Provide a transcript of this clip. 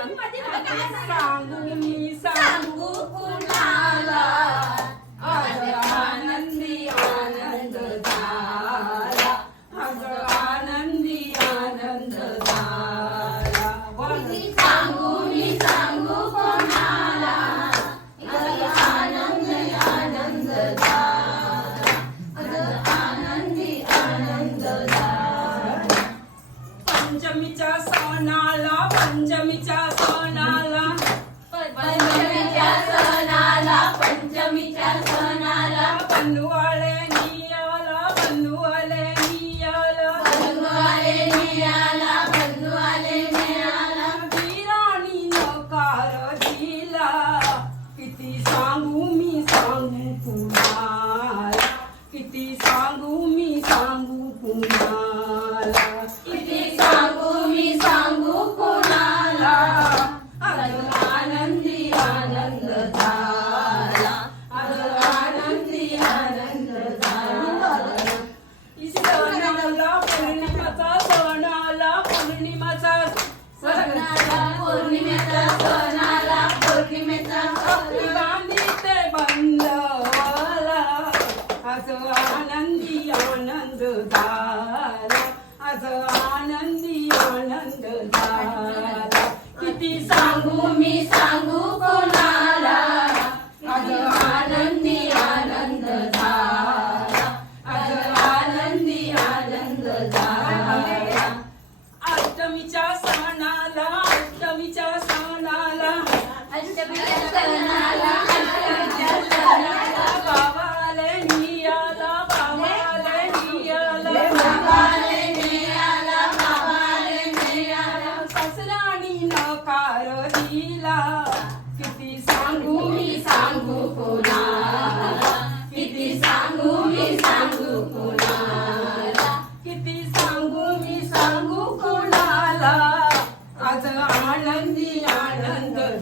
सांगू मी सांगू कुणाला आज आनंदी आनंद झाला आज आनंदी आनंद झाला सांगू मी सांगू कोणाला आज आनंदी आनंद झाला आज आनंदी आनंद झाला पंचमीच्या सणाला पंचमीच्या सणाला पंचमीच्या सणाला पंचमीच्या सणाला बंधुवाले नियाला बंधुवाले नियाला बंधुआले नियाला बंधुआले नियाला वीराणी नकार दिला किती सांगू मी सांगू कुणाला किती सांगू मी सांगू कुणाला किती सांगू मी सांगू कोणाला आज आनंदी आनंद झाला आज आनंदी आनंद झाला सणाला पौर्णिमाचा सणाला पौर्णिमाचा सणाला पौर्णिमेचा सणाला पौर्णिमेचा बांधिते बंधवाला आज आनंदी आनंद झाला आज आनंदी आनंद झाला किती सांगू मी सांगू कोणाला आज आनंदी आनंद झाला आज आनंदी आनंद झाला अष्टमीच्या सणाला अष्टमीच्या सणाला अष्टमीच्या सणाला अष्टमीच्या सणाला बाबाले नियाला बाबाले नियाला बाबाले नियाला बाबाले नियाला सासराणी नकार दिला